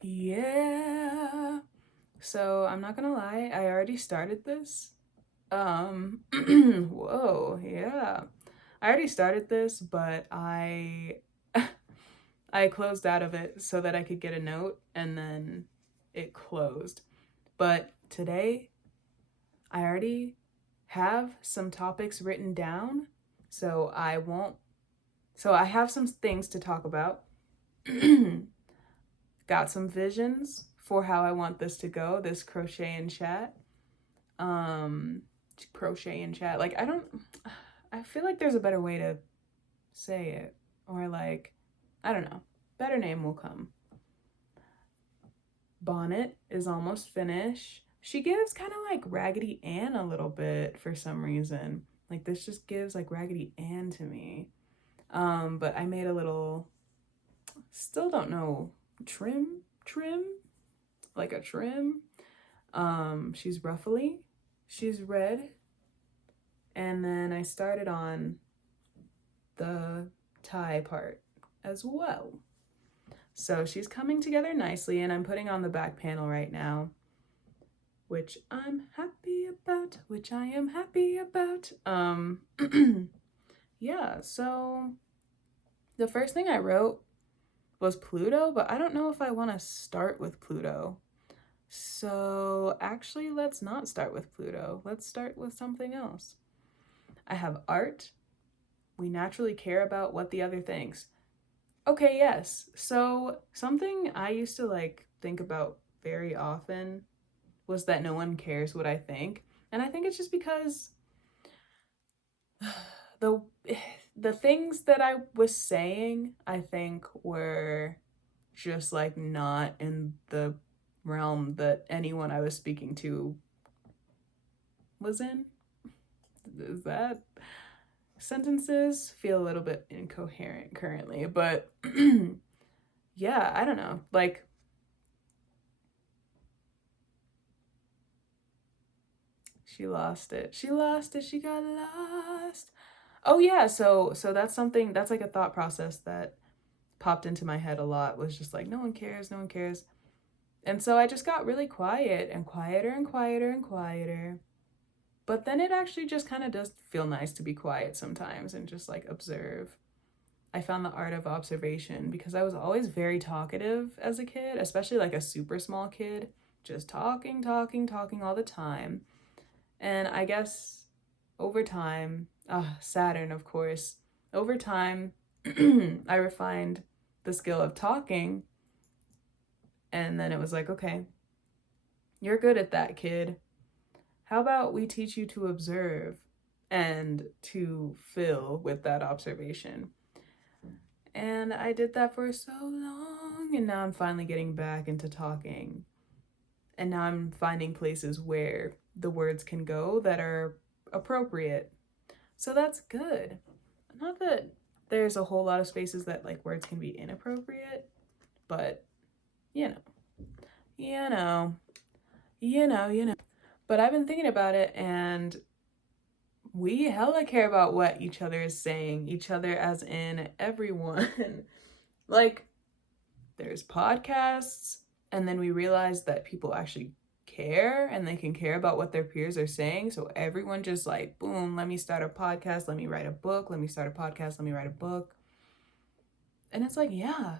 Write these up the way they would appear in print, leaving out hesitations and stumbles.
Yeah. So I'm not gonna lie, I already started this. Whoa, yeah. I already started this, but I closed out of it so that I could get a note and then it closed. But today I already have some topics written down, so I have some things to talk about. Got some visions for how I want this to go, this crochet and chat. Um crochet and chat. Like I feel like there's a better way to say it. Or like, I don't know. Better name will come. Bonnet is almost finished. She gives kind of like Raggedy Ann a little bit for some reason. Like this just gives like Raggedy Ann to me. But I made a little, still don't know, trim, like a trim. She's ruffly, she's red, and then I started on the tie part as well. So she's coming together nicely, and I'm putting on the back panel right now, which I'm happy about, which I am happy about. Yeah, so the first thing I wrote was Pluto, but I don't know if I want to start with Pluto. So actually, let's not start with Pluto. Let's start with something else. I have art. We naturally care about what the other thinks. Okay, yes. So something I used to like think about very often was that no one cares what I think. And I think it's just because the the things that I was saying, I think were just like not in the realm that anyone I was speaking to was in. Is that sentences feel a little bit incoherent currently, but yeah, I don't know. Like she lost it. She lost it. She got lost. Oh yeah, so that's something that's like a thought process that popped into my head a lot was just like no one cares, no one cares. And so I just got really quiet and quieter and quieter and quieter. But then it actually just kind of does feel nice to be quiet sometimes and just like observe. I found the art of observation because I was always very talkative as a kid, especially like a super small kid, just talking, talking, talking all the time. And I guess over time, Saturn, of course, over time, I refined the skill of talking. And then it was like, okay, you're good at that, kid. How about we teach you to observe and to fill with that observation? And I did that for so long, and now I'm finally getting back into talking. And now I'm finding places where the words can go that are appropriate. So that's good. Not that there's a whole lot of spaces that like words can be inappropriate, but you know, you know, you know. But I've been thinking about it, and we hella care about what each other is saying, each other as in everyone. Like, there's podcasts, and then we realize that people actually care and they can care about what their peers are saying. So everyone just like, boom, let me start a podcast, let me write a book, let me start a podcast, let me write a book. And it's like, yeah.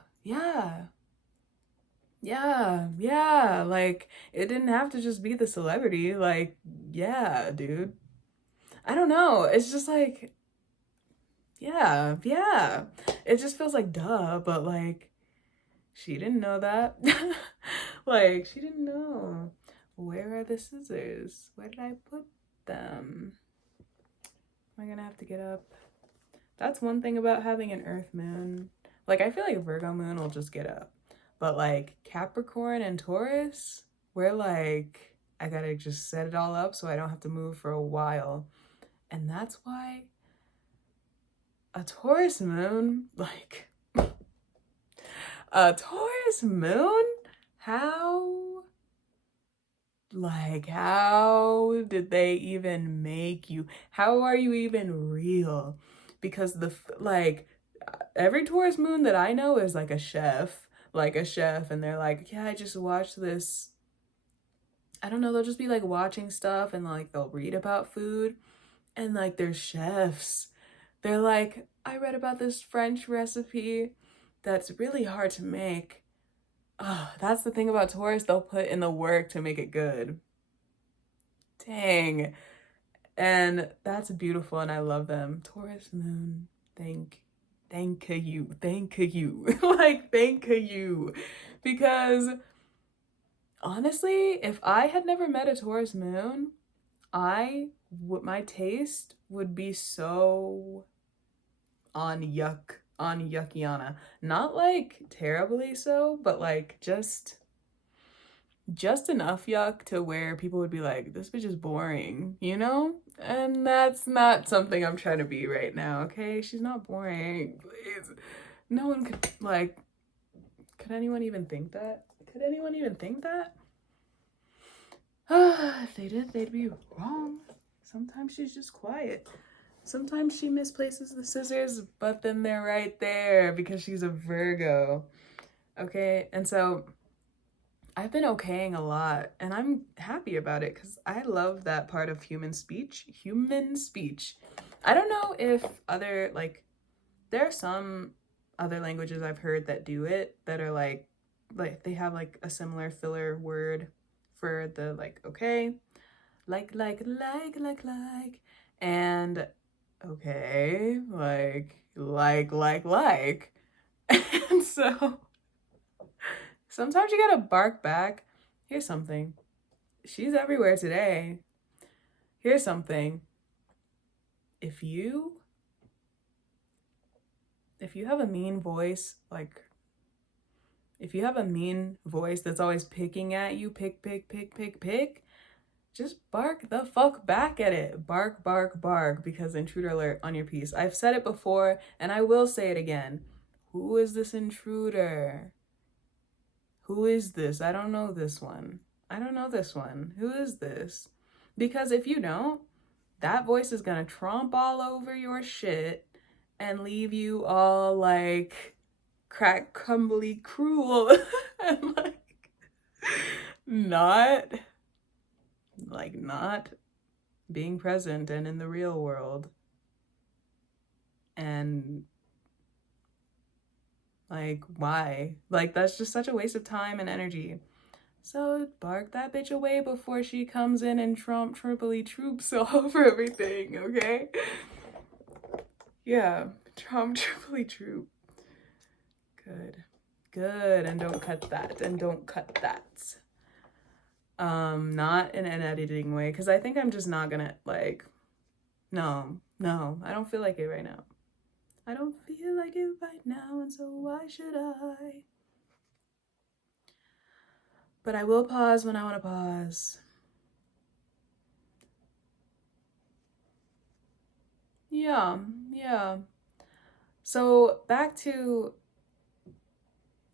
Like, it didn't have to just be the celebrity. Like, yeah, dude. I don't know. It's just like, yeah. It just feels like duh, but like, she didn't know that. Like, she didn't know. Where are the scissors? Where did I put them? Am I gonna have to get up? That's one thing about having an Earth moon. Like, I feel like a Virgo moon will just get up. But like Capricorn and Taurus, we're like, I gotta just set it all up so I don't have to move for a while. And that's why a Taurus moon, like, a Taurus moon? How? Like, how did they even make you? How are you even real? Because like, every Taurus moon that I know is like a chef. like a chef and they're like, yeah, I just watched this. I don't know, they'll just be like watching stuff and like they'll read about food and like they're chefs. They're like, I read about this French recipe that's really hard to make. Oh, that's the thing about Taurus, they'll put in the work to make it good. Dang. And that's beautiful and I love them. Taurus moon, thank you. Like, thank you. Because honestly, if I had never met a Taurus moon, my taste would be so on yuckiana. Not like terribly so, but like just enough yuck to where people would be like, this bitch is boring, you know? And that's not something I'm trying to be right now, okay? She's not boring, please. No one could, like, could anyone even think that? Could anyone even think that? If they did, they'd be wrong. Sometimes she's just quiet. Sometimes she misplaces the scissors, but then they're right there because she's a Virgo. Okay, and so I've been okaying a lot and I'm happy about it because I love that part of human speech. I don't know if other, like, there are some other languages I've heard that do it that are like they have like a similar filler word for the like, okay, like, and okay, like. And so sometimes you gotta bark back. Here's something. She's everywhere today. Here's something. If you have a mean voice, like, if you have a mean voice that's always picking at you, pick, just bark the fuck back at it. Bark, because intruder alert on your piece. I've said it before and I will say it again. Who is this intruder? Who is this? I don't know this one. Who is this? Because if you don't, that voice is gonna tromp all over your shit and leave you all like crack crumbly cruel and not being present and in the real world. And like, why? Like, that's just such a waste of time and energy. So bark that bitch away before she comes in and triply troops all over everything, okay? Yeah, triply troop. Good, and don't cut that. Not in an editing way, because I think I'm just not gonna, like, no, I don't feel like it right now. And so why should I? But I will pause when I want to pause. Yeah. So back to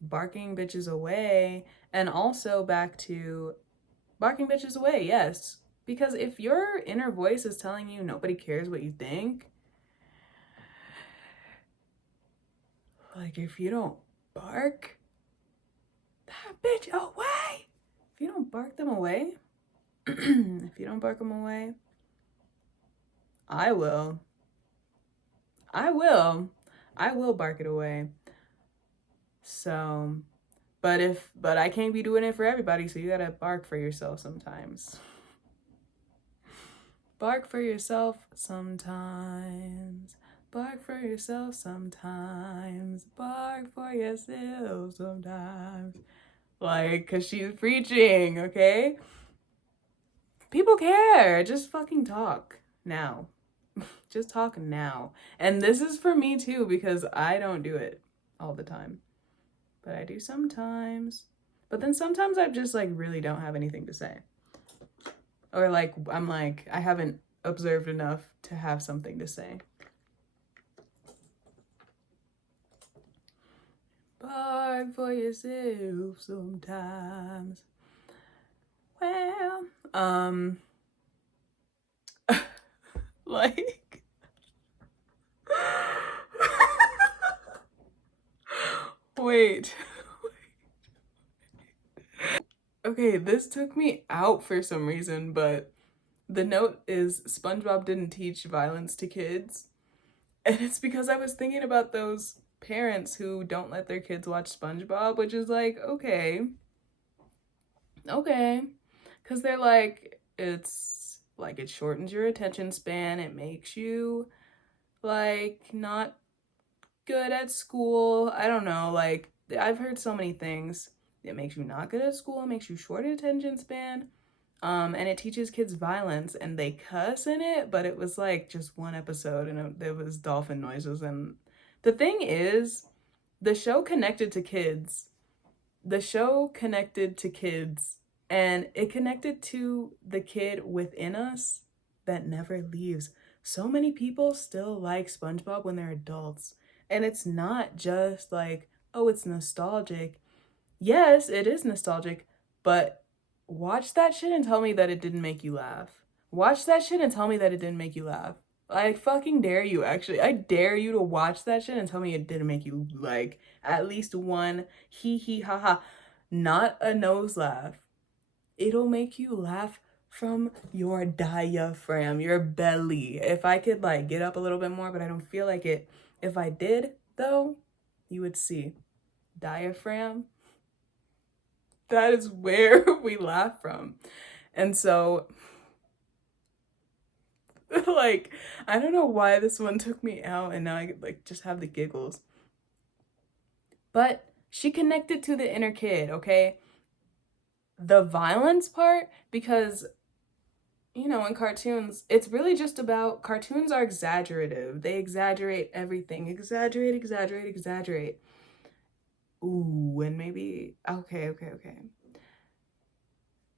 barking bitches away, and also back to barking bitches away, yes. Because if your inner voice is telling you nobody cares what you think, like, if you don't bark that bitch away, if you don't bark them away, I will bark it away. So, but I can't be doing it for everybody, so you gotta bark for yourself sometimes. Bark for yourself sometimes. Bark for yourself sometimes. Bark for yourself sometimes. Like, cause she's preaching, okay? People care. Just fucking talk now. Just talk now. And this is for me too, because I don't do it all the time. But I do sometimes. But then sometimes I just like really don't have anything to say. Or like, I'm like, I haven't observed enough to have something to say. Bark for yourself sometimes. Well, like, wait. Okay, this took me out for some reason, but the note is SpongeBob didn't teach violence to kids. And it's because I was thinking about those parents who don't let their kids watch SpongeBob, which is like, okay, okay. Because they're like, it shortens your attention span, it makes you, like, not good at school. I don't know, like, I've heard so many things. It makes you not good at school, it makes you short attention span. And it teaches kids violence, and they cuss in it, but it was like just one episode, and it was dolphin noises. And the thing is, the show connected to kids. The show connected to kids, and it connected to the kid within us that never leaves. So many people still like SpongeBob when they're adults, and it's not just like, oh, it's nostalgic. Yes, it is nostalgic, but watch that shit and tell me that it didn't make you laugh. Watch that shit and tell me that it didn't make you laugh. I fucking dare you, actually. I dare you to watch that shit and tell me it didn't make you, like, at least one hee hee ha ha. Not a nose laugh. It'll make you laugh from your diaphragm, your belly. If I could, like, get up a little bit more, but I don't feel like it. If I did, though, you would see. Diaphragm, that is where we laugh from. And so, like, I don't know why this one took me out, and now I like just have the giggles. But she connected to the inner kid, okay? The violence part, because you know, in cartoons, it's really just about, cartoons are exaggerative. They exaggerate everything. Exaggerate, exaggerate, exaggerate. Ooh, and maybe, okay.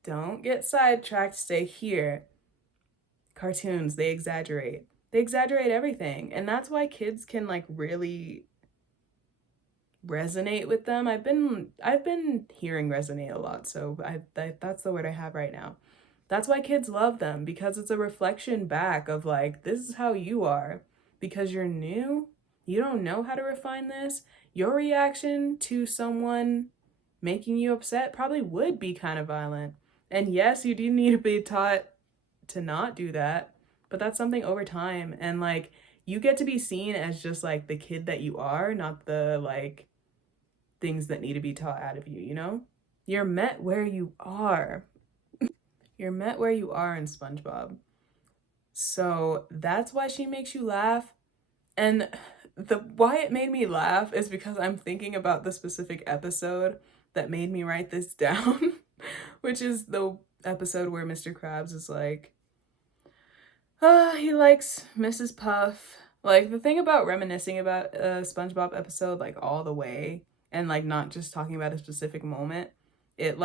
Don't get sidetracked, stay here. Cartoons, they exaggerate. They exaggerate everything. And that's why kids can like really resonate with them. I've been hearing resonate a lot, so that's the word I have right now. That's why kids love them, because it's a reflection back of like, this is how you are. Because you're new, you don't know how to refine this. Your reaction to someone making you upset probably would be kind of violent. And yes, you do need to be taught to not do that, but that's something over time. And like, you get to be seen as just like the kid that you are, not the like things that need to be taught out of you, you know? You're met where you are. You're met where you are in SpongeBob. So that's why she makes you laugh. And the why it made me laugh is because I'm thinking about the specific episode that made me write this down, which is the episode where Mr. Krabs is like, he likes Mrs. Puff. Like, the thing about reminiscing about a SpongeBob episode, like, all the way, and, like, not just talking about a specific moment, it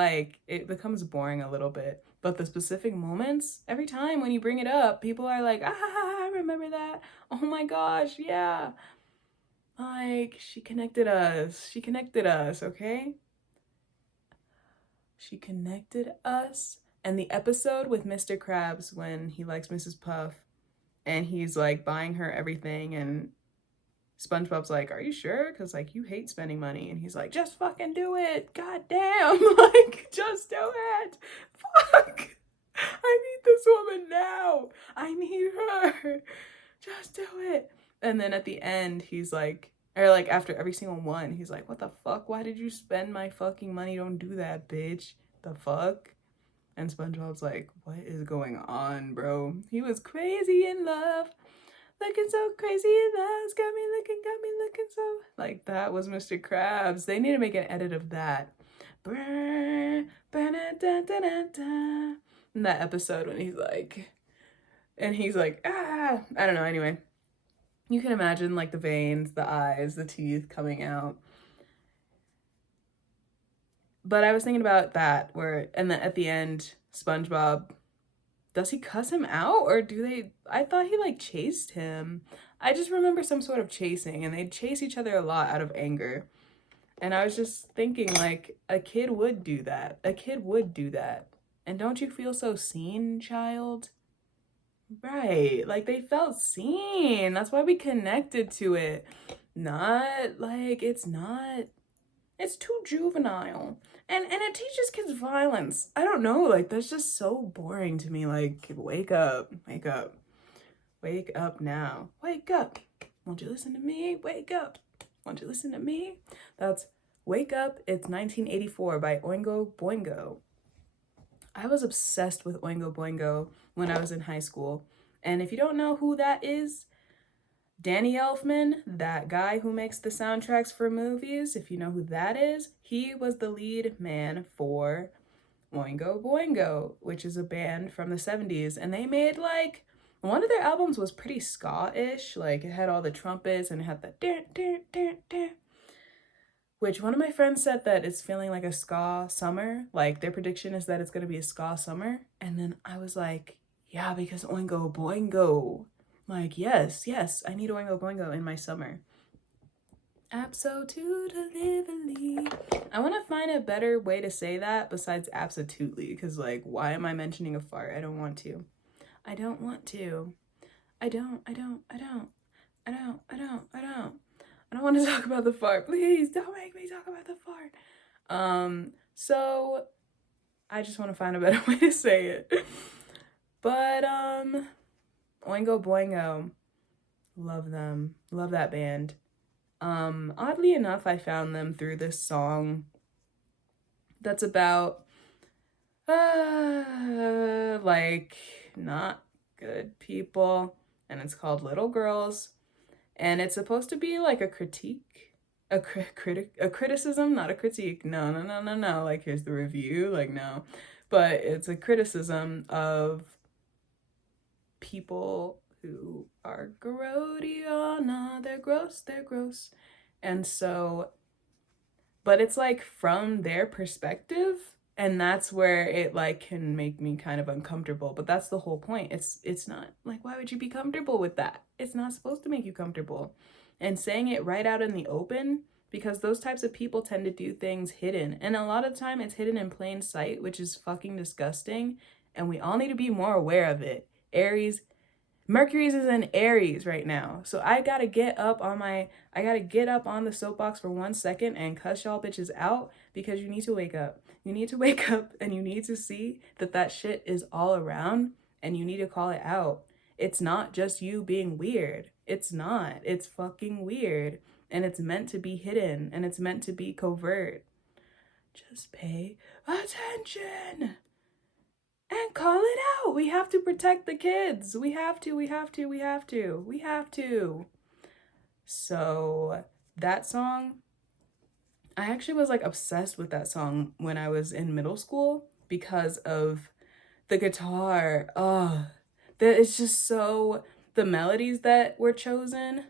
becomes boring a little bit. But the specific moments, every time when you bring it up, people are like, I remember that. Oh my gosh, yeah. Like, she connected us. She connected us, okay? She connected us. And the episode with Mr. Krabs when he likes Mrs. Puff and he's like buying her everything, and SpongeBob's like, are you sure? Because like, you hate spending money. And he's like, just fucking do it. God damn. Like, just do it. Fuck. I need this woman now. I need her. Just do it. And then at the end, he's like, or like after every single one, he's like, what the fuck? Why did you spend my fucking money? Don't do that, bitch. The fuck? And SpongeBob's like, what is going on, bro? He was crazy in love. Looking so crazy in love. Got me looking so... Like, that was Mr. Krabs. They need to make an edit of that. In that episode when he's like... And he's like, I don't know, anyway. You can imagine, like, the veins, the eyes, the teeth coming out. But I was thinking about that, where, and then at the end, SpongeBob, does he cuss him out, or do they, I thought he like chased him. I just remember some sort of chasing, and they'd chase each other a lot out of anger. And I was just thinking, like, a kid would do that. A kid would do that. And don't you feel so seen, child? Right, like they felt seen. That's why we connected to it. Not like, it's too juvenile. And it teaches kids violence. I don't know, like that's just so boring to me. Like, wake up, wake up, wake up now, wake up. Won't you listen to me? Wake up. Won't you listen to me? That's Wake Up. It's 1984 by Oingo Boingo. I was obsessed with Oingo Boingo when I was in high school. And if you don't know who that is, Danny Elfman, that guy who makes the soundtracks for movies, if you know who that is, he was the lead man for Oingo Boingo, which is a band from the 70s. And they made like, one of their albums was pretty ska-ish. Like it had all the trumpets and it had the dun, dun, dun, dun, which one of my friends said that it's feeling like a ska summer. Like their prediction is that it's going to be a ska summer. And then I was like, yeah, because Oingo Boingo. Like, yes, I need Oingo Boingo in my summer. Absolutely. I want to find a better way to say that besides absolutely, because like, why am I mentioning a fart? I don't want to. I don't want to. I don't want to talk about the fart. Please don't make me talk about the fart. So I just want to find a better way to say it. But Oingo Boingo, love them. Love that band. Oddly enough, I found them through this song that's about like not good people, and it's called Little Girls, and it's supposed to be like a critique, a criticism, not a critique. No. Like, here's the review. Like, no, but it's a criticism of people who are grody. Oh no, they're gross. And so, but it's like from their perspective, and that's where it like can make me kind of uncomfortable. But that's the whole point. It's not like, why would you be comfortable with that? It's not supposed to make you comfortable. And saying it right out in the open, because those types of people tend to do things hidden, and a lot of time it's hidden in plain sight, which is fucking disgusting, and we all need to be more aware of it. Mercury's is in Aries right now. So I gotta get up on the soapbox for 1 second and cuss y'all bitches out, because you need to wake up. You need to wake up, and you need to see that shit is all around, and you need to call it out. It's not just you being weird. It's not. It's fucking weird. And it's meant to be hidden, and it's meant to be covert. Just pay attention and call it out. We have to protect the kids. We have to. So that song, I actually was like obsessed with that song when I was in middle school because of the guitar. That it's just so, the melodies that were chosen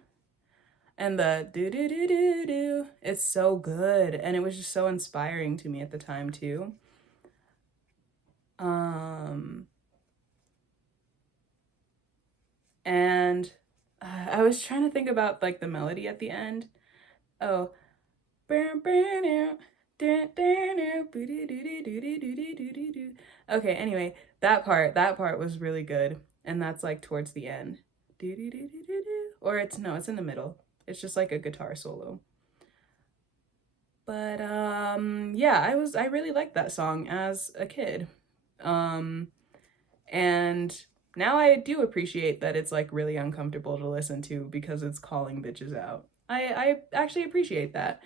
and the do do do do do, it's so good, and it was just so inspiring to me at the time too. And I was trying to think about like the melody at the end. Oh, okay, anyway, that part was really good, and that's like towards the end. Or it's in the middle. It's just like a guitar solo. But yeah, I really liked that song as a kid. And now I do appreciate that it's like really uncomfortable to listen to because it's calling bitches out. I actually appreciate that.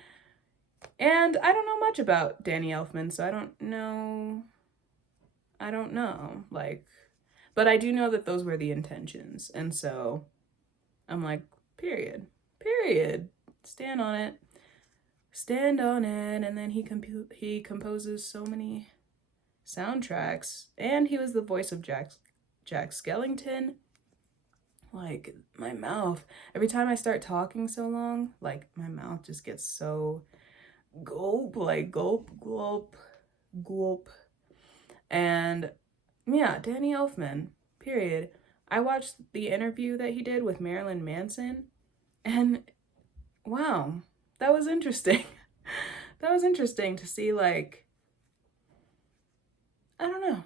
And I don't know much about Danny Elfman, so I don't know, like, but I do know that those were the intentions. And so I'm like, period. Stand on it. And then he composes so many soundtracks, and he was the voice of Jack Skellington. Like, my mouth, every time I start talking so long, like my mouth just gets so gulp. And yeah, Danny Elfman, period. I watched the interview that he did with Marilyn Manson, and wow, that was interesting. That was interesting to see, like, I don't know.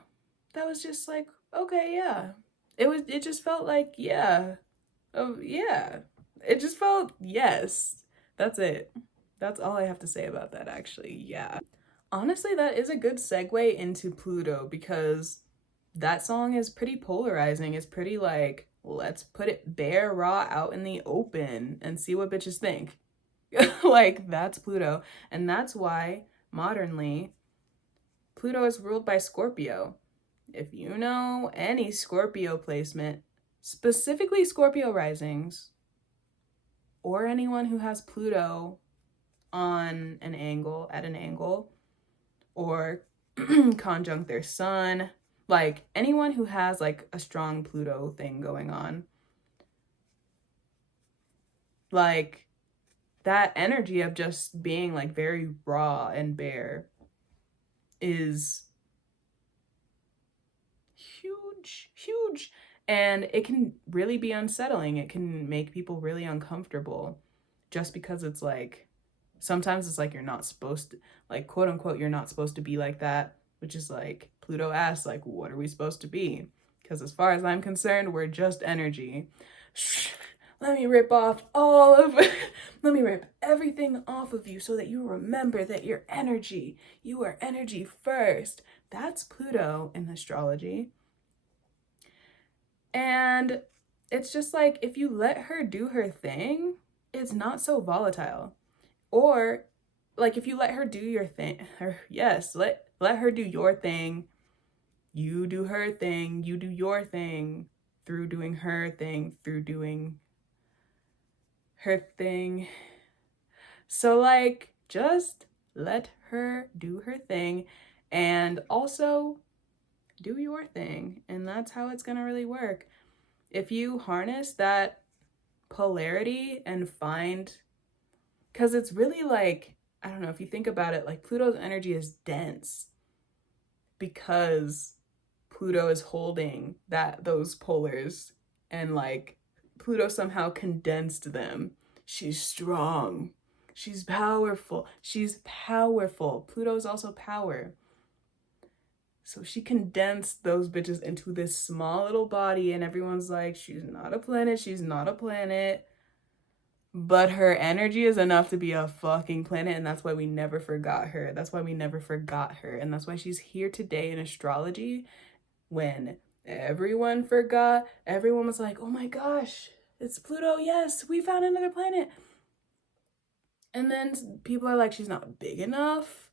That was just like, okay, yeah. It just felt like, yeah. Oh, yeah. It just felt, yes. That's it. That's all I have to say about that, actually. Yeah. Honestly, that is a good segue into Pluto, because that song is pretty polarizing. It's pretty like, let's put it bare, raw, out in the open and see what bitches think. Like, that's Pluto. And that's why, modernly, Pluto is ruled by Scorpio. If you know any Scorpio placement, specifically Scorpio risings, or anyone who has Pluto on an angle, at an angle, or conjunct their sun, like anyone who has like a strong Pluto thing going on, like that energy of just being like very raw and bare is huge, and it can really be unsettling. It can make people really uncomfortable, just because it's like, sometimes it's like you're not supposed to, like, quote unquote, you're not supposed to be like that, which is like, Pluto asks, like, what are we supposed to be? Because as far as I'm concerned, we're just energy. Let me rip off all of let me rip everything off of you so that you remember that you're energy. You are energy first. That's Pluto in astrology. And it's just like, if you let her do her thing, it's not so volatile. Or like, if you let her do your thing, let her do your thing, you do her thing, you do your thing, through doing her thing, through doing her thing. So like, just let her do her thing, and also do your thing. And that's how it's gonna really work. If you harness that polarity and find, because it's really like, I don't know, if you think about it, like Pluto's energy is dense because Pluto is holding those polars, and like Pluto somehow condensed them. She's strong. She's powerful. Pluto is also power. So she condensed those bitches into this small little body, and everyone's like, she's not a planet, she's not a planet. But her energy is enough to be a fucking planet, and that's why we never forgot her. And that's why she's here today in astrology. When everyone forgot, everyone was like, oh my gosh, it's Pluto, yes, we found another planet. And then people are like, she's not big enough.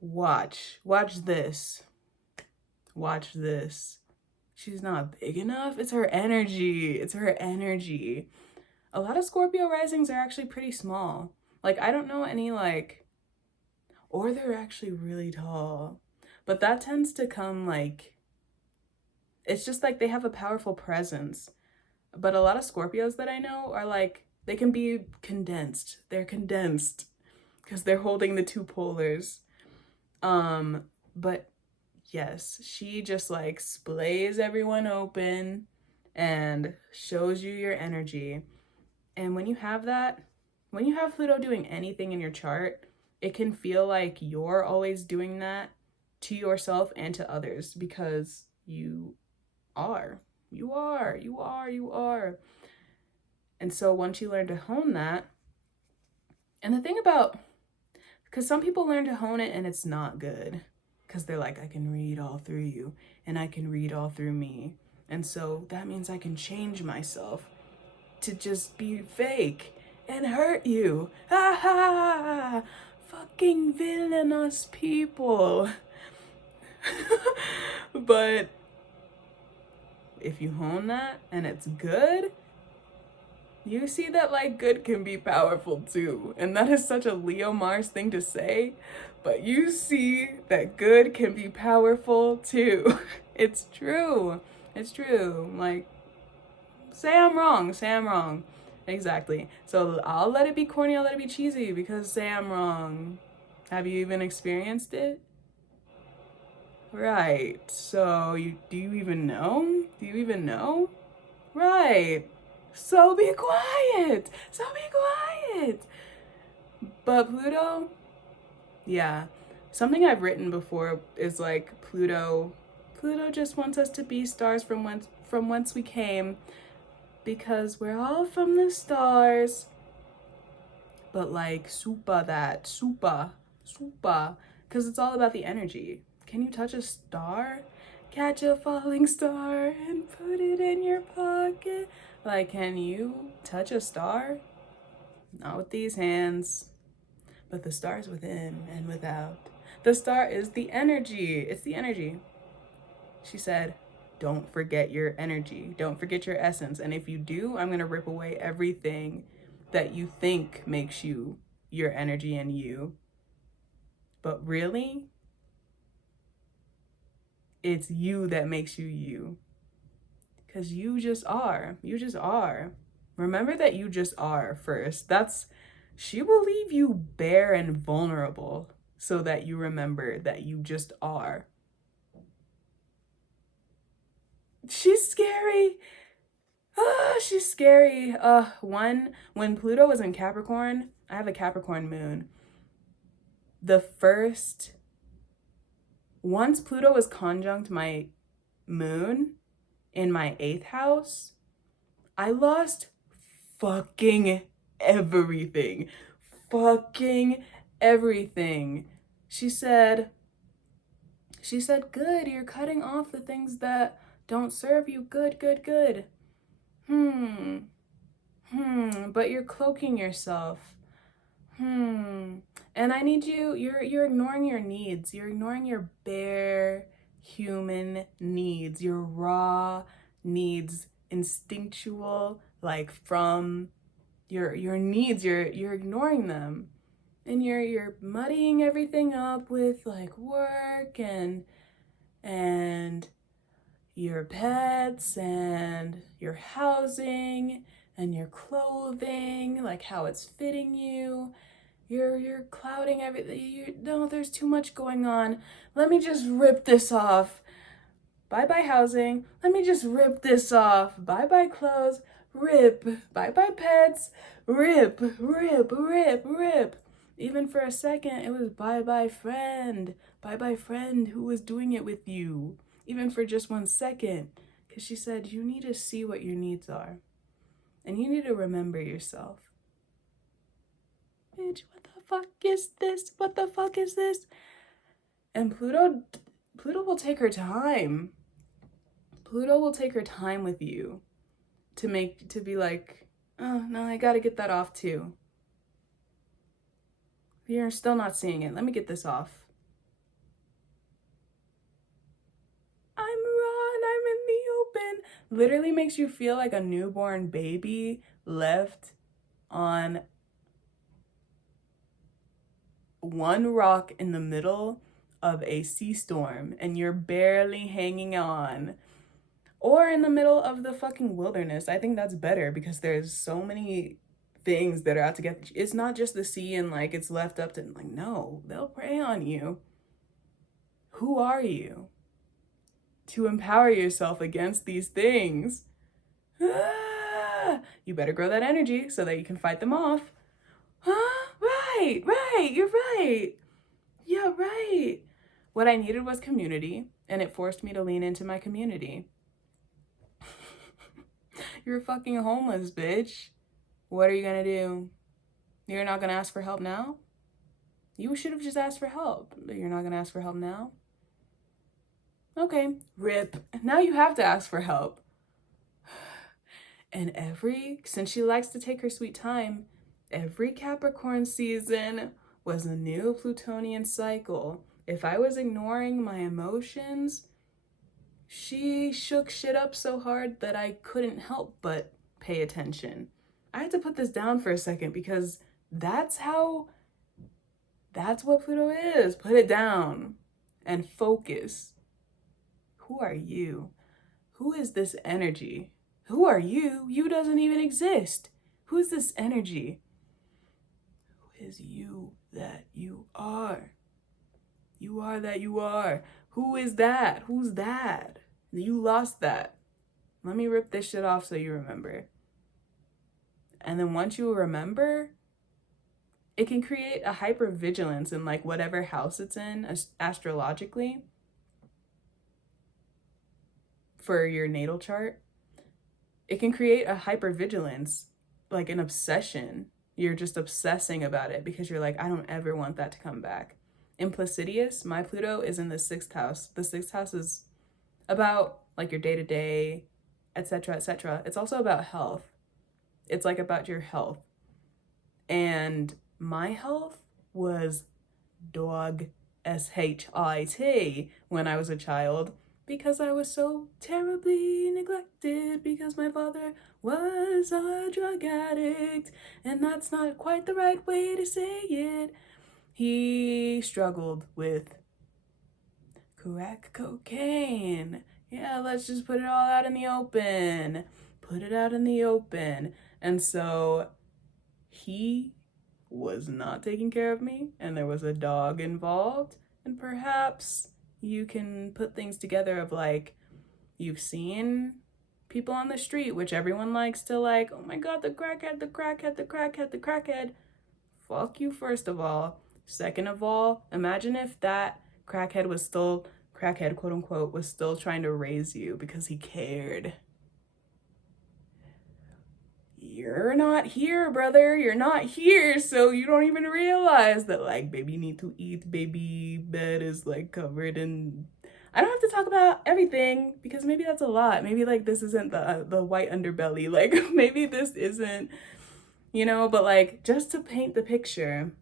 Watch this. She's not big enough. It's her energy. A lot of Scorpio risings are actually pretty small. Like, I don't know any like, or they're actually really tall. But that tends to come like, it's just like they have a powerful presence. But a lot of Scorpios that I know are like, they can be condensed. They're condensed because they're holding the two polars. But yes, she just like splays everyone open and shows you your energy. And when you have Pluto doing anything in your chart, it can feel like you're always doing that to yourself and to others, because you are. And so once you learn to hone that, and the thing about, because some people learn to hone it and it's not good, because they're like, I can read all through you and I can read all through me. And so that means I can change myself to just be fake and hurt you. Ha ha! Fucking villainous people. But if you hone that and it's good, you see that like good can be powerful too. And that is such a Leo Mars thing to say, but you see that good can be powerful too. It's true. Like, say I'm wrong. Exactly. So I'll let it be corny, I'll let it be cheesy, because say I'm wrong. Have you even experienced it? Right. So do you even know? Right. So be quiet. But Pluto, yeah. Something I've written before is like, Pluto just wants us to be stars from whence we came, because we're all from the stars. but like super that, super, because it's all about the energy. Can you touch a star? Catch a falling star and put it in your pocket. Like, can you touch a star? Not with these hands, but the star's within and without. The star is the energy. It's the energy. She said, don't forget your energy. Don't forget your essence. And if you do, I'm going to rip away everything that you think makes you your energy and you. But really, it's you that makes you you. Because you just are. You just are. Remember that you just are first. She will leave you bare and vulnerable so that you remember that you just are. She's scary. She's scary. When Pluto was in Capricorn, I have a Capricorn moon. Once Pluto was conjunct my moon in my 8th house, I lost fucking everything. Fucking everything. She said, good, you're cutting off the things that don't serve you. Good. But you're cloaking yourself. And I need you're ignoring your needs. You're ignoring your bare human needs, your raw needs, instinctual, like from your needs, you're ignoring them. And you're muddying everything up with like work and your pets and your housing and your clothing, like how it's fitting you. You're clouding everything. No, there's too much going on. Let me just rip this off. Bye-bye housing. Let me just rip this off. Bye-bye clothes. Rip. Bye-bye pets. Rip. Even for a second, it was bye-bye friend. Bye-bye friend who was doing it with you. Even for just 1 second. Because she said, you need to see what your needs are. And you need to remember yourself. Bitch, what the fuck is this? What the fuck is this? And Pluto will take her time. Pluto will take her time with you to be like, oh, no, I gotta get that off too. You're still not seeing it. Let me get this off. I'm in the open. Literally makes you feel like a newborn baby left on one rock in the middle of a sea storm and you're barely hanging on, or in the middle of the fucking wilderness. I think that's better because there's so many things that are out to get. It's not just the sea and like it's left up to, like, no, they'll prey on you. Who are you to empower yourself against these things? You better grow that energy so that you can fight them off. Right, you're right. Yeah, right. What I needed was community, and it forced me to lean into my community. You're fucking homeless, bitch. What are you gonna do? You're not gonna ask for help now? You should have just asked for help. You're not gonna ask for help now? Okay, rip. Now you have to ask for help. And since she likes to take her sweet time, every Capricorn season was a new Plutonian cycle. If I was ignoring my emotions, she shook shit up so hard that I couldn't help but pay attention. I had to put this down for a second because that's what Pluto is. Put it down and focus. Who are you? Who is this energy? Who are you? You doesn't even exist. Who is this energy? Who is you that you are? You are that you are. Who is that? Who's that? You lost that. Let me rip this shit off so you remember. And then once you remember, it can create a hypervigilance in like whatever house it's in astrologically for your natal chart. It can create a hypervigilance, like an obsession You're just obsessing about it because you're like, I don't ever want that to come back. In Placidius, my Pluto is in the 6th house. The 6th house is about like your day-to-day, etc., etc. It's also about health. It's like about your health. And my health was dog shit when I was a child because I was so terribly neglected because my father was a drug addict, and that's not quite the right way to say it. He struggled with crack cocaine. Yeah, let's just put it all out in the open. Put it out in the open. And so he was not taking care of me, and there was a dog involved. And perhaps you can put things together of like, you've seen people on the street, which everyone likes to like, oh my god, the crackhead, the crackhead, the crackhead, the crackhead. Fuck you, first of all. Second of all, imagine if that crackhead was still, crackhead quote unquote, was still trying to raise you because he cared. You're not here, brother. You're not here, so you don't even realize that, like, baby, you need to eat. Baby bed is like covered in. I don't have to talk about everything because maybe that's a lot. Maybe like this isn't the white underbelly. Like maybe this isn't, But like just to paint the picture.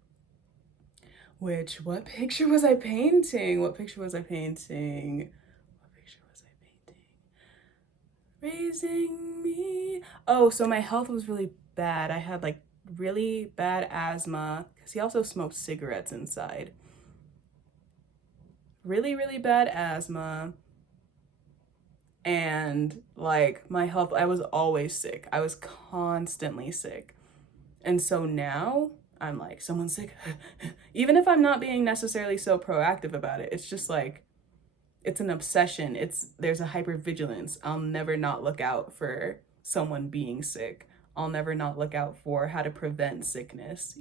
What picture was I painting? What picture was I painting? Raising me. Oh, so my health was really bad. I had like really bad asthma because he also smoked cigarettes inside. Really, really bad asthma. And like my health, I was always sick. I was constantly sick. And so now I'm like, someone's sick. Even if I'm not being necessarily so proactive about it, it's just like, it's an obsession. There's a hypervigilance. I'll never not look out for someone being sick. I'll never not look out for how to prevent sickness.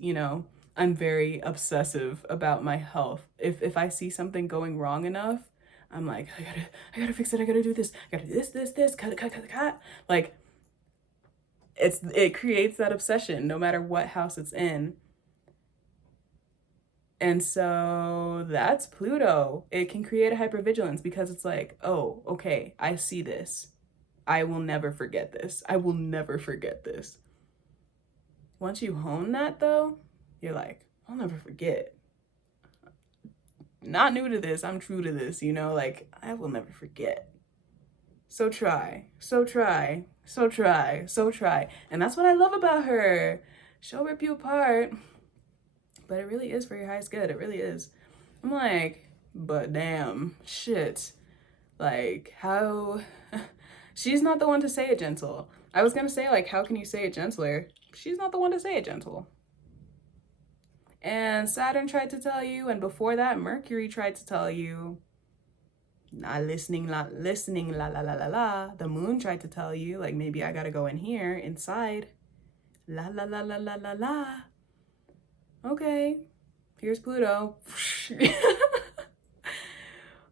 I'm very obsessive about my health. If I see something going wrong enough, I'm like, I gotta fix it. I gotta do this. I gotta do this, cut. Like, it creates that obsession no matter what house it's in. And so that's Pluto. It can create a hypervigilance because it's like, oh, okay, I see this. I will never forget this. I will never forget this. Once you hone that though, you're like, I'll never forget. Not new to this, I'm true to this, like I will never forget. So try. And that's what I love about her. She'll rip you apart. But it really is for your highest good. It really is. I'm like, but damn, shit. Like, how? She's not the one to say it gentle. I was gonna say, like, how can you say it gentler? She's not the one to say it gentle. And Saturn tried to tell you, and before that, Mercury tried to tell you. Not listening, la. The moon tried to tell you, like, maybe I gotta go in here, inside. La. Okay, here's Pluto.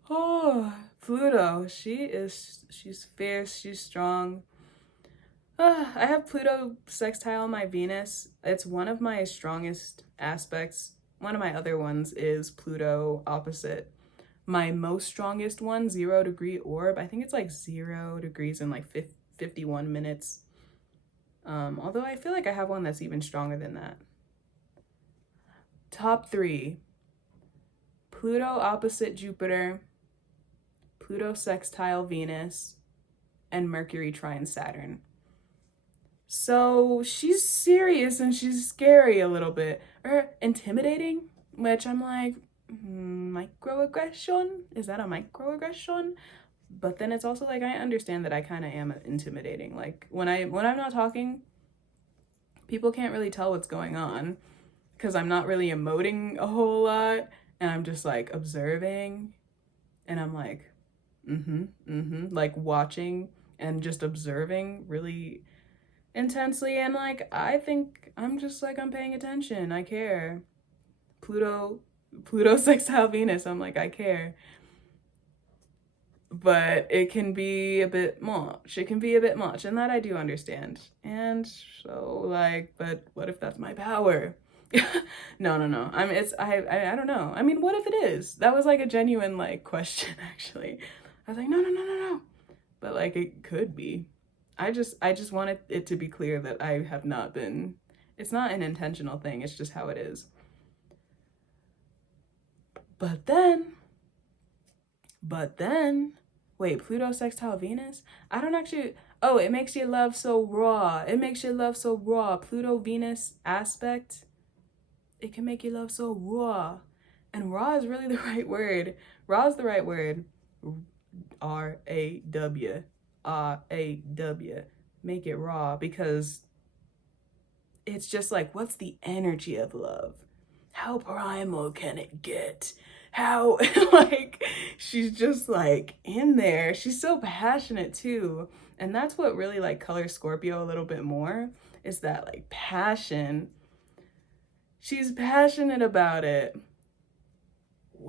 Oh, Pluto. She's fierce, she's strong. I have Pluto sextile my Venus. It's one of my strongest aspects. One of my other ones is Pluto opposite. My most strongest one, 0 degree orb. I think it's like 0 degrees in like 51 minutes. Although I feel like I have one that's even stronger than that. Top 3. Pluto opposite Jupiter, Pluto sextile Venus, and Mercury trine Saturn. So she's serious and she's scary a little bit. Or intimidating, which I'm like, microaggression? Is that a microaggression? But then it's also like, I understand that I kind of am intimidating. Like when I'm not talking, people can't really tell what's going on because I'm not really emoting a whole lot and I'm just like observing and I'm like, like watching and just observing really intensely. And like, I think I'm just like, I'm paying attention. I care. Pluto sextile Venus. I'm like, I care. but it can be a bit much. It can be a bit much, and that I do understand. And so, like, but what if that's my power? No. I don't know. I mean, what if it is? That was like a genuine like question, actually. I was like, no. But like, it could be. I just wanted it to be clear that I have not been. It's not an intentional thing. It's just how it is. But then, wait, Pluto sextile Venus? I don't actually. Oh, it makes your love so raw. It makes your love so raw. Pluto Venus aspect. It can make your love so raw. And raw is really the right word. Raw is the right word. R-A-W. R-A-W. Make it raw, because it's just like, what's the energy of love? How primal can it get? How, like, she's just like in there. She's so passionate too. And that's what really like colors Scorpio a little bit more, is that like passion. She's passionate about it.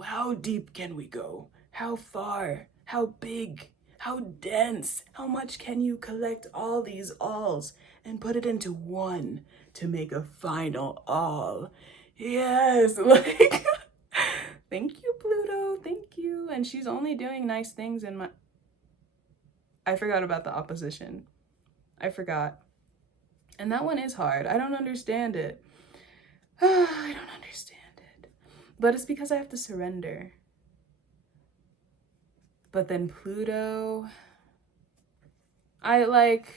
How deep can we go? How far? How big? How dense? How much can you collect all these alls and put it into one to make a final all? Yes, like, thank you, Pluto, thank you. And she's only doing nice things in my... I forgot about the opposition. I forgot. And that one is hard. I don't understand it. I don't understand it. But it's because I have to surrender. But then Pluto, I like,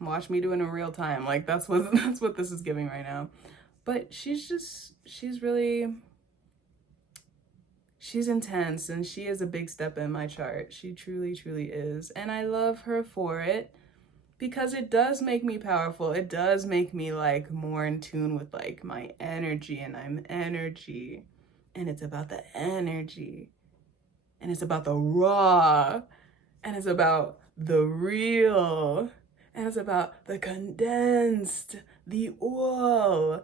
watch me do it in real time. Like that's what this is giving right now. But she's intense, and she is a big step in my chart. She truly is. And I love her for it, because it does make me powerful. It does make me like more in tune with like my energy, and I'm energy. And it's about the energy. And it's about the raw, and it's about the real, and it's about the condensed, the all.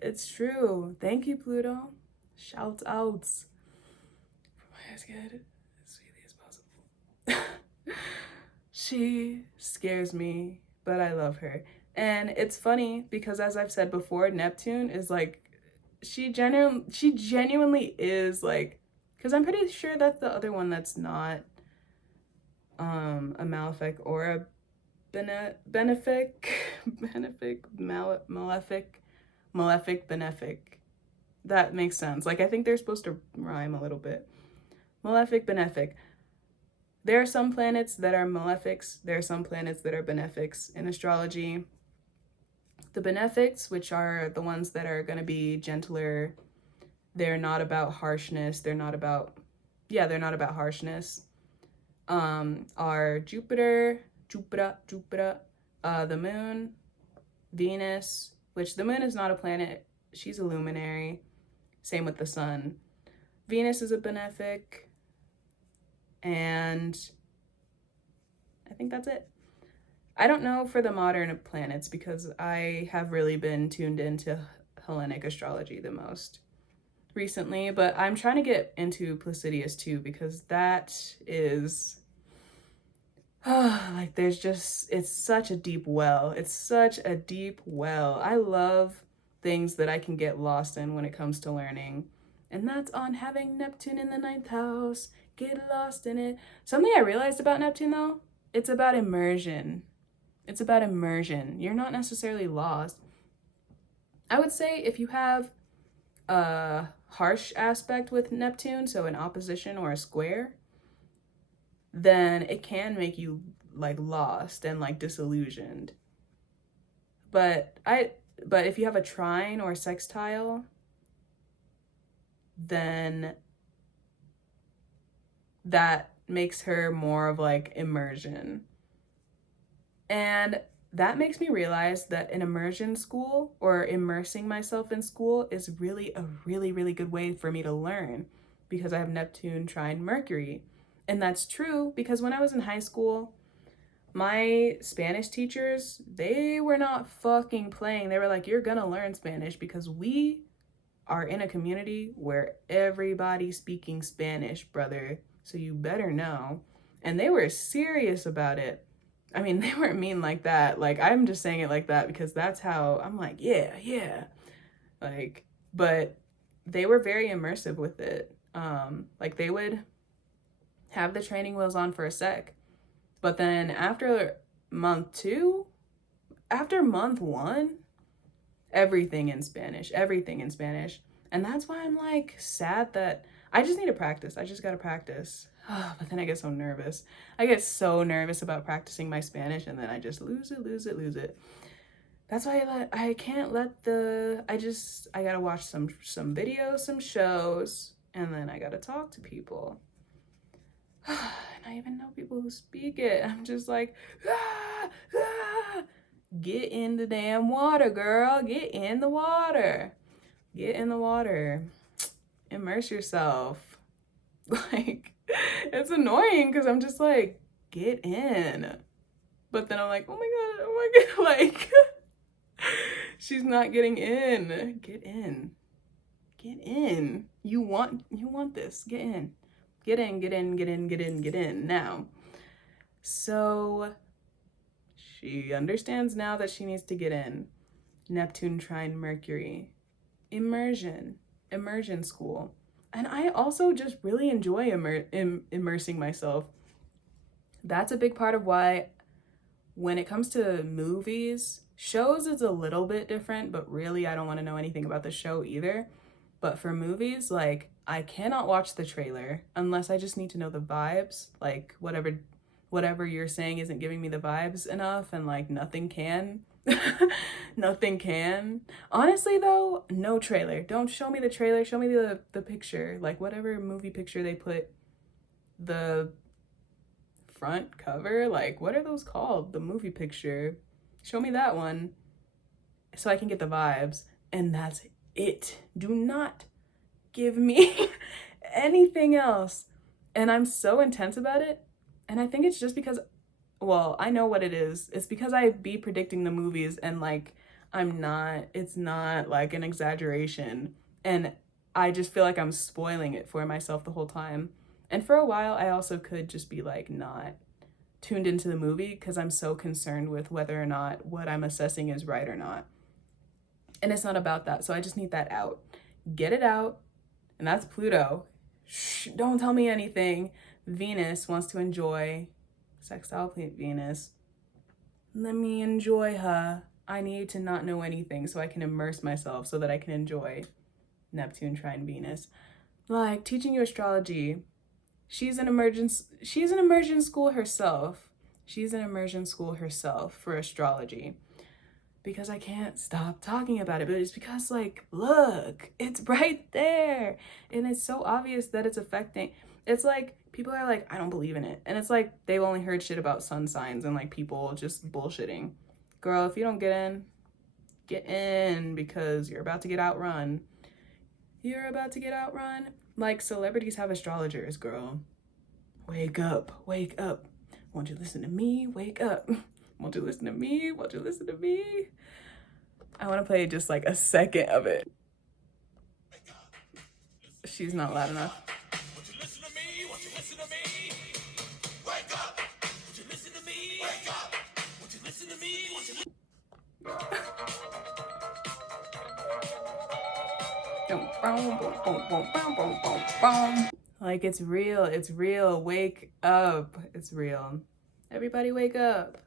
It's true. Thank you, Pluto. Shout outs for my as good as sweetly as possible. She scares me, but I love her. And it's funny because, as I've said before, Neptune is like, she genuinely is like, because I'm pretty sure that's the other one that's not a malefic or a malefic, benefic. That makes sense. Like, I think they're supposed to rhyme a little bit. Malefic, benefic. There are some planets that are malefics. There are some planets that are benefics in astrology. The benefics, which are the ones that are going to be gentler, they're not about harshness. They're not about harshness. Are Jupiter, the moon, Venus, which the moon is not a planet. She's a luminary. Same with the sun. Venus is a benefic. And I think that's it. I don't know for the modern planets, because I have really been tuned into Hellenic astrology the most recently, but I'm trying to get into Placidius too, because that is like, there's just, it's such a deep well. I love things that I can get lost in when it comes to learning, and that's on having Neptune in the 9th house. Get lost in it. Something I realized about Neptune though, it's about immersion. You're not necessarily lost. I would say if you have a harsh aspect with Neptune, so an opposition or a square, then it can make you like lost and like disillusioned. But if you have a trine or a sextile, then that makes her more of like immersion. And that makes me realize that an immersion school, or immersing myself in school, is really a really good way for me to learn, because I have Neptune trine Mercury. And that's true because when I was in high school, my Spanish teachers, they were not fucking playing. They were like, you're gonna learn Spanish because we are in a community where everybody's speaking Spanish, brother. so you better know. And they were serious about it. I mean, they weren't mean like that. Like, I'm just saying it like that because that's how I'm like, yeah. Like, but they were very immersive with it. Like, they would have the training wheels on for a sec, but then after month 2, after month 1, everything in Spanish. And that's why I'm like sad that I just need to practice. I just gotta practice. But then I get so nervous. I get so nervous about practicing my Spanish, and then I just lose it. That's why I can't let the, I gotta watch some videos, some shows, and then I gotta talk to people. And I even know people who speak it. I'm just like, get in the damn water, girl. Get in the water. Immerse yourself. Like, it's annoying because I'm just like, get in. But then I'm like, oh my God, like, she's not getting in. Get in. You want this. Get in now. So she understands now that she needs to get in. Neptune trine Mercury. Immersion school. And I also just really enjoy immersing myself. That's a big part of why when it comes to movies, shows is a little bit different, but really I don't want to know anything about the show either. But for movies, like, I cannot watch the trailer unless I just need to know the vibes. Like, whatever you're saying isn't giving me the vibes enough, and like nothing can. Nothing can. Honestly though, no trailer. Don't show me the trailer. Show me the picture. Like, whatever movie picture they put the front cover, like, what are those called? The movie picture. Show me that one so I can get the vibes, and that's it. Do not give me anything else. And I'm so intense about it, and I think it's just because, well, I know what it is. It's because I be predicting the movies, and like, it's not like an exaggeration, and I just feel like I'm spoiling it for myself the whole time. And for a while, I also could just be like not tuned into the movie because I'm so concerned with whether or not what I'm assessing is right or not. And it's not about that. So I just need that out. Get it out. And that's Pluto. Shh, don't tell me anything. Venus wants to enjoy. Sextile Venus. Let me enjoy her. I need to not know anything so I can immerse myself so that I can enjoy Neptune trine Venus. Like, teaching you astrology. She's an immersion school herself. She's an immersion school herself for astrology. Because I can't stop talking about it, but it's because, like, look, it's right there. And it's so obvious that it's affecting. It's like, people are like, I don't believe in it. And it's like, they've only heard shit about sun signs and like people just bullshitting. Girl, if you don't get in because you're about to get outrun. Like, celebrities have astrologers, girl. Wake up. Won't you listen to me? Wake up. Won't you listen to me? I want to play just like a second of it. She's not loud enough. Won't you listen to me? Wake up. Won't you listen to me? Wake up. Won't you listen to me? Like, it's real. Wake up. It's real. Everybody wake up.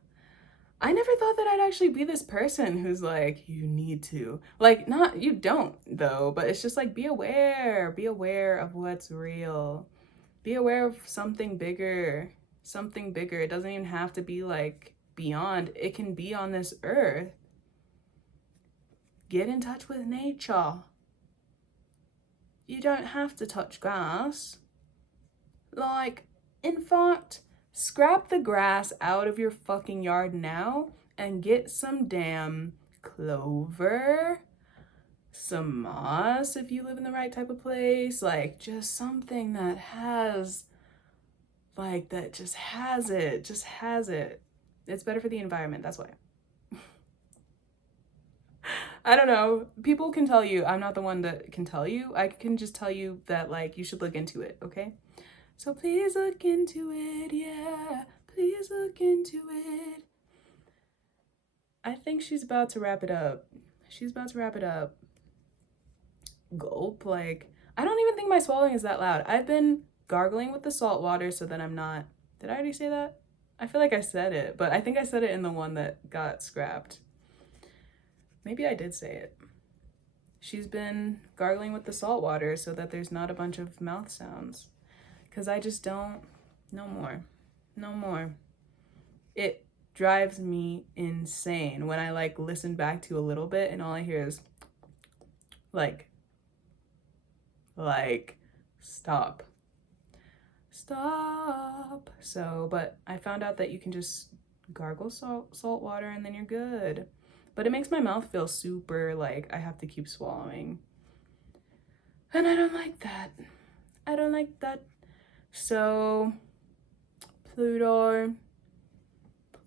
I never thought that I'd actually be this person who's like, you need to. Like, not, you don't though, but it's just like, be aware of what's real. Be aware of something bigger. It doesn't even have to be like beyond. It can be on this earth. Get in touch with nature. You don't have to touch grass. Like, in fact, scrap the grass out of your fucking yard now and get some damn clover, some moss if you live in the right type of place. Like, just something that has, like, that just has it. It's better for the environment, that's why. I don't know. People can tell you. I'm not the one that can tell you. I can just tell you that, like, you should look into it, okay? So please look into it, yeah. Please look into it. I think she's about to wrap it up. She's about to wrap it up. Gulp, like, I don't even think my swallowing is that loud. I've been gargling with the salt water so that I'm not, did I already say that? I feel like I said it, but I think I said it in the one that got scrapped. Maybe I did say it. She's been gargling with the salt water so that there's not a bunch of mouth sounds. Because I just don't, no more. No more. It drives me insane when I like listen back to a little bit and all I hear is like, stop. Stop. So, but I found out that you can just gargle salt water and then you're good. But it makes my mouth feel super like I have to keep swallowing. And I don't like that. I don't like that. So, Pluto.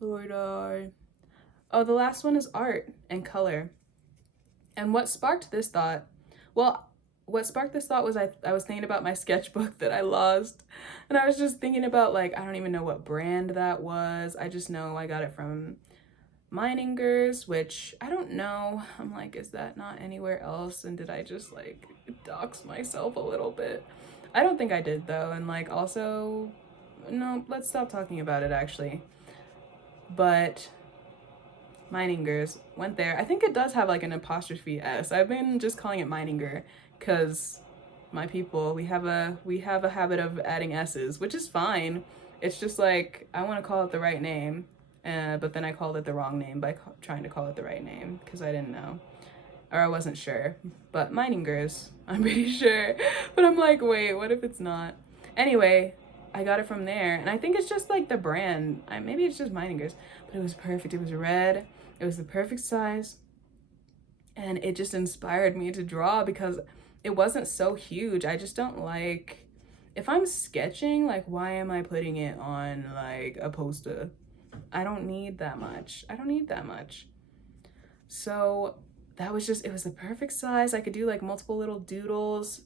Oh, the last one is art and color. And what sparked this thought? Well, what sparked this thought was I was thinking about my sketchbook that I lost. And I was just thinking about like, I don't even know what brand that was. I just know I got it from Meiningers, which I don't know. I'm like, is that not anywhere else? And did I just like dox myself a little bit? I don't think I did though. And like also, no, let's stop talking about it actually. But Meiningers, went there. I think it does have like an apostrophe S. I've been just calling it Meininger because my people, we have a habit of adding S's, which is fine. It's just like I want to call it the right name, but then I called it the wrong name by trying to call it the right name because I didn't know or I wasn't sure. But Meiningers, I'm pretty sure. But I'm like, wait, what if it's not? Anyway, I got it from there, and I think it's just like the brand. Maybe it's just Meiningers, but it was perfect. It was red. It was the perfect size, and it just inspired me to draw because it wasn't so huge. I just don't like, if I'm sketching, like, why am I putting it on like a poster? I don't need that much. I don't need that much. So that was just, it was the perfect size. I could do like multiple little doodles.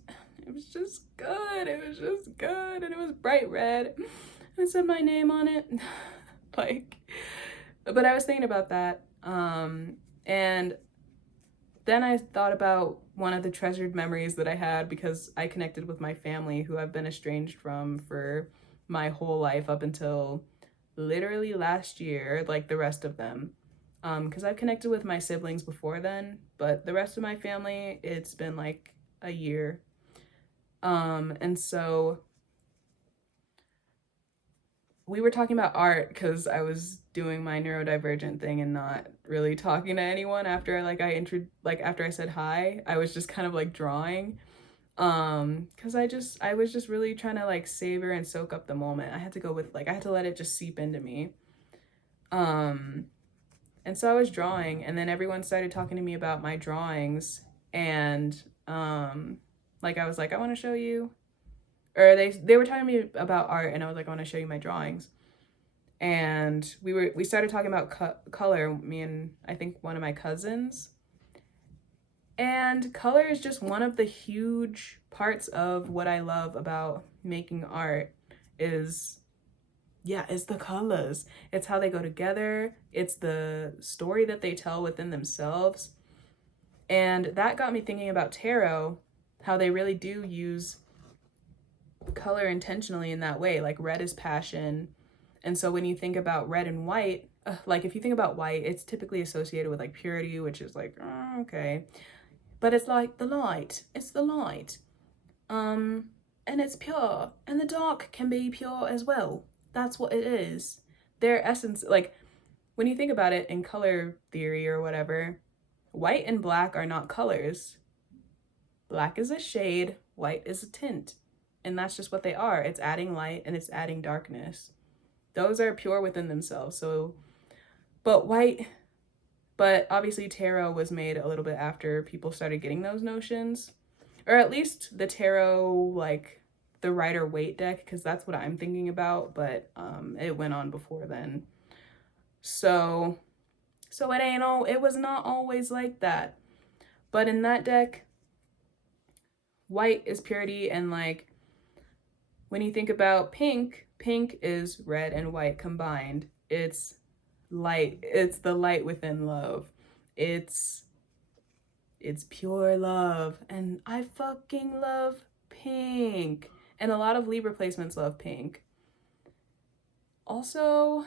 It was just good. It was just good. And it was bright red. I said my name on it. Like, but I was thinking about that. And then I thought about one of the treasured memories that I had because I connected with my family who I've been estranged from for my whole life up until literally last year, like the rest of them. Because I've connected with my siblings before then, but the rest of my family, it's been like a year. And so we were talking about art because I was doing my neurodivergent thing and not really talking to anyone after after I said hi. I was just kind of like drawing. Because I was just really trying to like savor and soak up the moment. I had to go with like I had to let it just seep into me. And so I was drawing, and then everyone started talking to me about my drawings, and like I was like, I want to show you, or they were talking to me about art, and I was like, I want to show you my drawings. And we started talking about color, me and I think one of my cousins. And color is just one of the huge parts of what I love about making art is the colors. It's how they go together. It's the story that they tell within themselves. And that got me thinking about tarot, how they really do use color intentionally in that way. Like red is passion. And so when you think about red and white, like if you think about white, it's typically associated with like purity, which is like, oh, okay. But it's like the light. It's the light. And it's pure. And the dark can be pure as well. That's what it is. Their essence, like when you think about it in color theory or whatever, white and black are not colors. Black is a shade, white is a tint. And that's just what they are. It's adding light and it's adding darkness. Those are pure within themselves. So, but obviously tarot was made a little bit after people started getting those notions. Or at least the tarot, like the Rider-Waite deck, because that's what I'm thinking about, but it went on before then. So it was not always like that. But in that deck, white is purity, and like When you think about pink, pink is red and white combined. It's light. It's the light within love. It's pure love. And I fucking love pink. And a lot of Libra placements love pink. Also,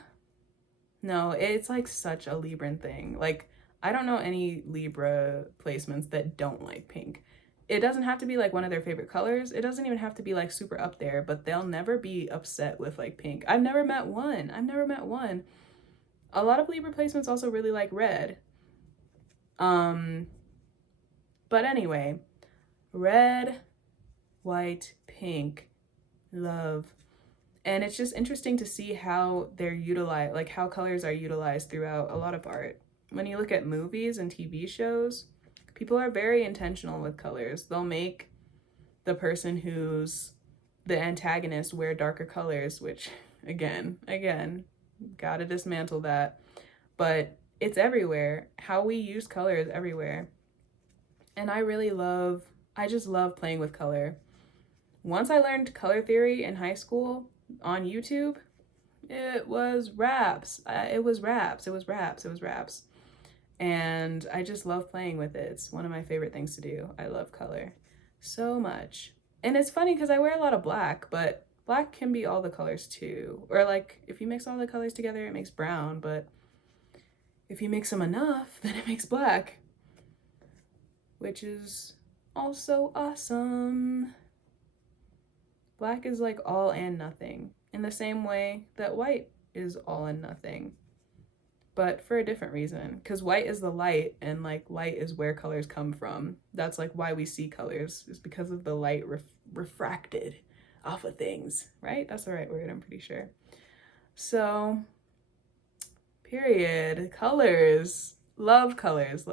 no, it's like such a Libran thing. Like, I don't know any Libra placements that don't like pink. It doesn't have to be like one of their favorite colors. It doesn't even have to be like super up there, but they'll never be upset with like pink. I've never met one. A lot of Libra placements also really like red. But anyway, red, white, pink, love. And it's just interesting to see how they're utilized, like how colors are utilized throughout a lot of art. When you look at movies and TV shows, people are very intentional with colors. They'll make the person who's the antagonist wear darker colors, which again, gotta dismantle that. But it's everywhere. How we use color is everywhere. And I just love playing with color. Once I learned color theory in high school on YouTube, it was raps. And I just love playing with it. It's one of my favorite things to do. I love color so much. And it's funny because I wear a lot of black, but black can be all the colors too. Or like if you mix all the colors together, it makes brown, but if you mix them enough, then it makes black, which is also awesome. Black is like all and nothing in the same way that white is all and nothing, but for a different reason, because white is the light, and like light is where colors come from. That's like why we see colors, is because of the light refracted off of things, right? That's the right word, I'm pretty sure. So period. Colors. Love colors.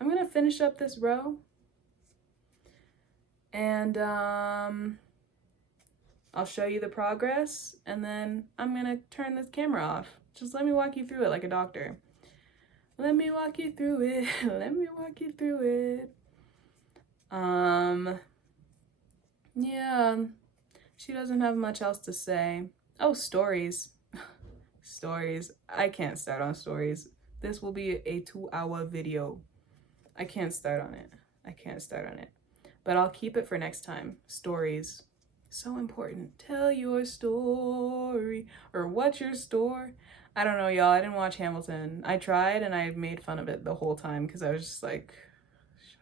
I'm gonna finish up this row, and I'll show you the progress, and then I'm gonna turn this camera off. Just let me walk you through it like a doctor. Let me walk you through it. Yeah, she doesn't have much else to say. Oh, stories. Stories. I can't start on stories. This will be a 2-hour video. I can't start on it. But I'll keep it for next time. Stories. So important. Tell your story. Or what's your story? I don't know, y'all. I didn't watch Hamilton. I tried and I made fun of it the whole time because I was just like,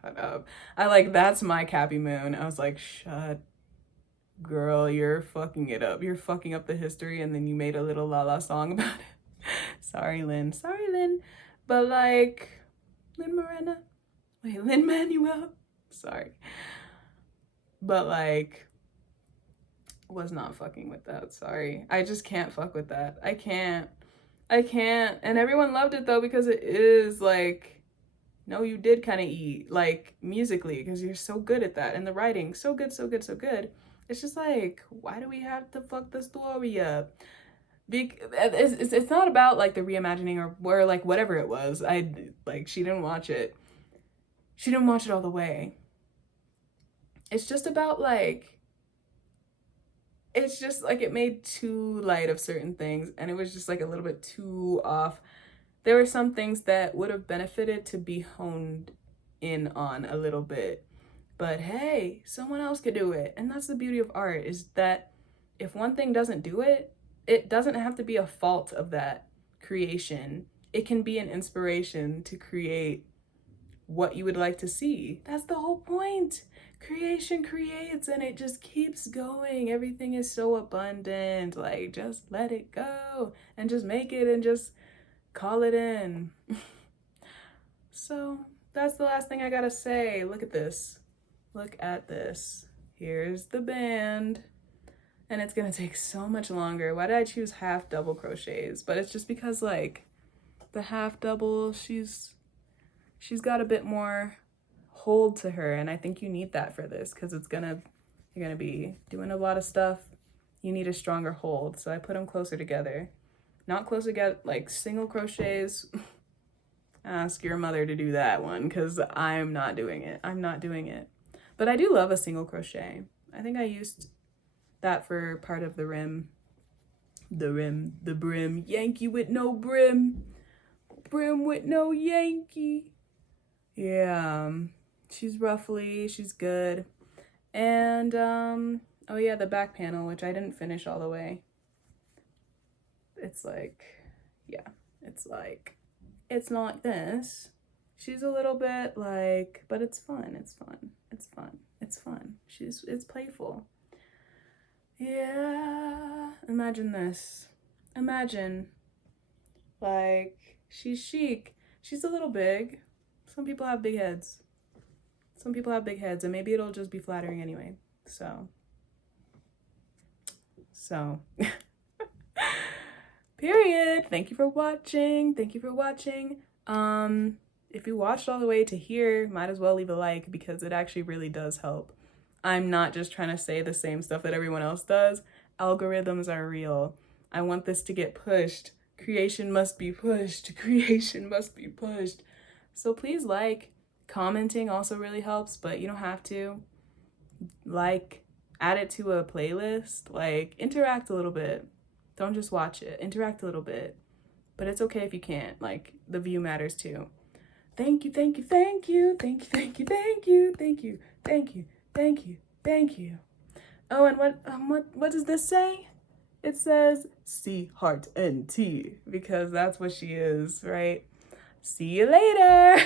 shut up. That's my Cappy Moon. I was like, shut, girl, you're fucking it up. You're fucking up the history, and then you made a little la-la song about it. Sorry, Lynn. But like, Lin-Manuel. Sorry. But like, was not fucking with that. Sorry. I just can't fuck with that. I can't. And everyone loved it though, because it is like, no, you did kind of eat, like musically, because you're so good at that. And the writing, so good. It's just like, why do we have to fuck the story up? It's not about like the reimagining or like whatever it was. She didn't watch it. She didn't watch it all the way. It's just about like, it's just like it made too light of certain things, and it was just like a little bit too off. There were some things that would have benefited to be honed in on a little bit. But hey, someone else could do it. And that's the beauty of art, is that if one thing doesn't do it, it doesn't have to be a fault of that creation. It can be an inspiration to create what you would like to see. That's the whole point. Creation creates, and it just keeps going. Everything is so abundant. Like, just let it go and just make it and just call it in. So that's the last thing I gotta say. Look at this. Here's the band. And it's gonna take so much longer. Why did I choose half double crochets? But it's just because like the half double, she's got a bit more hold to her, and I think you need that for this, because you're gonna be doing a lot of stuff. You need a stronger hold, so I put them closer together. Not closer together like single crochets. Ask your mother to do that one, because I'm not doing it. But I do love a single crochet. I think I used that for part of the rim. The brim. Yankee with no brim. Brim with no Yankee. Yeah. She's good. And, oh yeah, the back panel, which I didn't finish all the way. It's like, yeah, it's not like this. She's a little bit like, but it's fun. It's fun. It's playful. Yeah. Imagine this. Imagine, like, she's chic. She's a little big. Some people have big heads. And maybe it'll just be flattering anyway. So. Period. Thank you for watching. If you watched all the way to here, might as well leave a like because it actually really does help. I'm not just trying to say the same stuff that everyone else does. Algorithms are real. I want this to get pushed. Creation must be pushed. So please like. Commenting also really helps, but you don't have to. Like, add it to a playlist. Like, interact a little bit. Don't just watch it. Interact a little bit. But it's okay if you can't. Like, the view matters too. Thank you. Oh, and what does this say? It says C heart NT because that's what she is, right? See you later.